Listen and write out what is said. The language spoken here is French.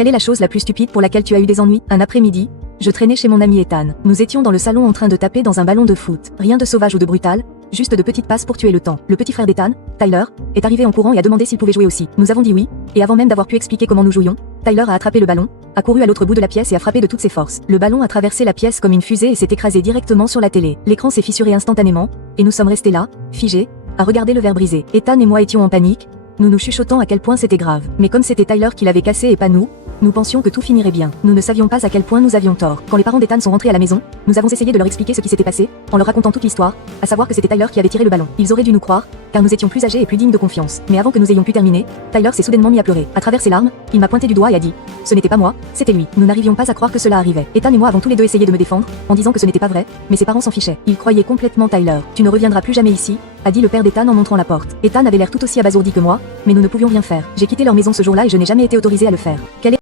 Quelle est la chose la plus stupide pour laquelle tu as eu des ennuis? Un après-midi, je traînais chez mon ami Ethan. Nous étions dans le salon en train de taper dans un ballon de foot. Rien de sauvage ou de brutal, juste de petites passes pour tuer le temps. Le petit frère d'Ethan, Tyler, est arrivé en courant et a demandé s'il pouvait jouer aussi. Nous avons dit oui, et avant même d'avoir pu expliquer comment nous jouions, Tyler a attrapé le ballon, a couru à l'autre bout de la pièce et a frappé de toutes ses forces. Le ballon a traversé la pièce comme une fusée et s'est écrasé directement sur la télé. L'écran s'est fissuré instantanément, et nous sommes restés là, figés, à regarder le verre brisé. Ethan et moi étions en panique, nous chuchotons à quel point c'était grave. Mais comme c'était Tyler qui l'avait cassé et pas nous pensions que tout finirait bien. Nous ne savions pas à quel point nous avions tort. Quand les parents d'Ethan sont rentrés à la maison, nous avons essayé de leur expliquer ce qui s'était passé, en leur racontant toute l'histoire, à savoir que c'était Tyler qui avait tiré le ballon. Ils auraient dû nous croire, car nous étions plus âgés et plus dignes de confiance. Mais avant que nous ayons pu terminer, Tyler s'est soudainement mis à pleurer. À travers ses larmes, il m'a pointé du doigt et a dit: ce n'était pas moi, c'était lui. Nous n'arrivions pas à croire que cela arrivait. Ethan et moi avons tous les deux essayé de me défendre, en disant que ce n'était pas vrai, mais ses parents s'en fichaient. Ils croyaient complètement Tyler. Tu ne reviendras plus jamais ici, a dit le père d'Ethan en montrant la porte. Ethan avait l'air tout aussi abasourdi que moi, mais nous ne pouvions rien faire. J'ai quitté leur maison ce jour-là et je n'ai jamais été autorisé à le faire. Quelle est